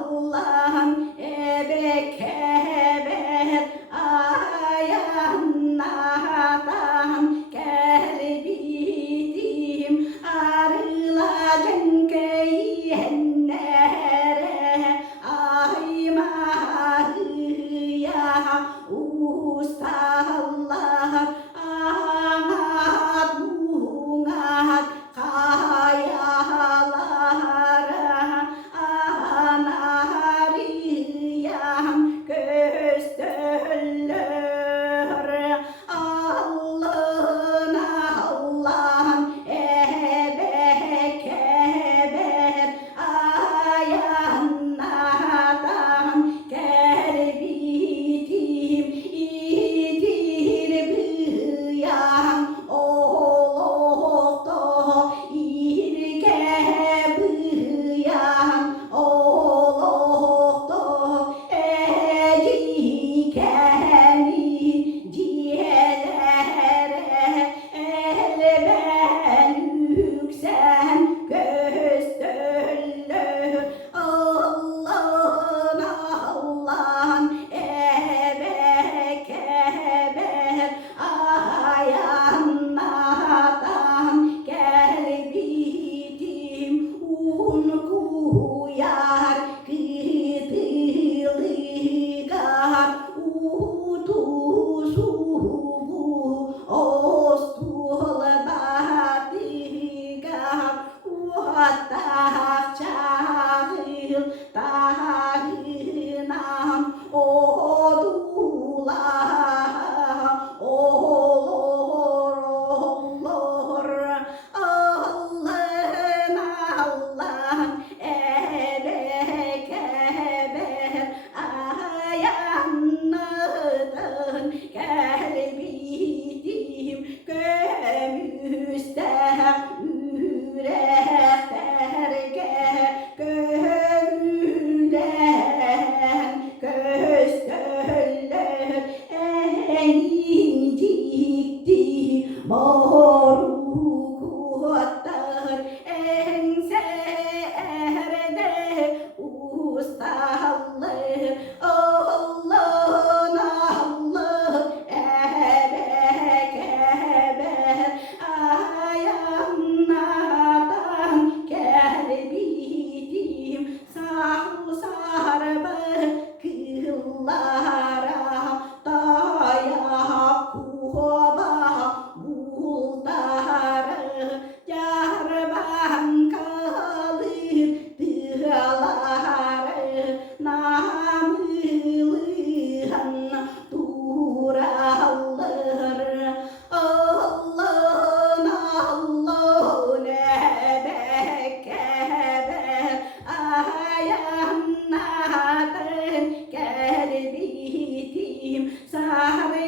Allah'ın ebekeber ayanlardan geldim arılacan keyhenlere ay Maria ustallah anat bungat kayalara anariyam göstöller Allah'ın ebekeber ayanlardan gelbitim idir bıyan oğlukta irge bıyan oğlukta ecikeni diyelere elben yüksen göstöller Allah'ın ebekeber ayanlardan gelbitim un kuyar kıtılıgar utusubu ostulbatigar uhattah çağıl tahınam odular olur Allah'ın ebekeber ayanlardan gelbitim gömüste yüreklerge gönülden göstöller en incikti morukutlar en serde ustallar Allah ebekeber ayanlardan gelbitim sarba kıllara dayak kuba buldarı yarban kalır dağları namılığın duralır Allah'ın ebekeber ayanlardan gelbitim sarı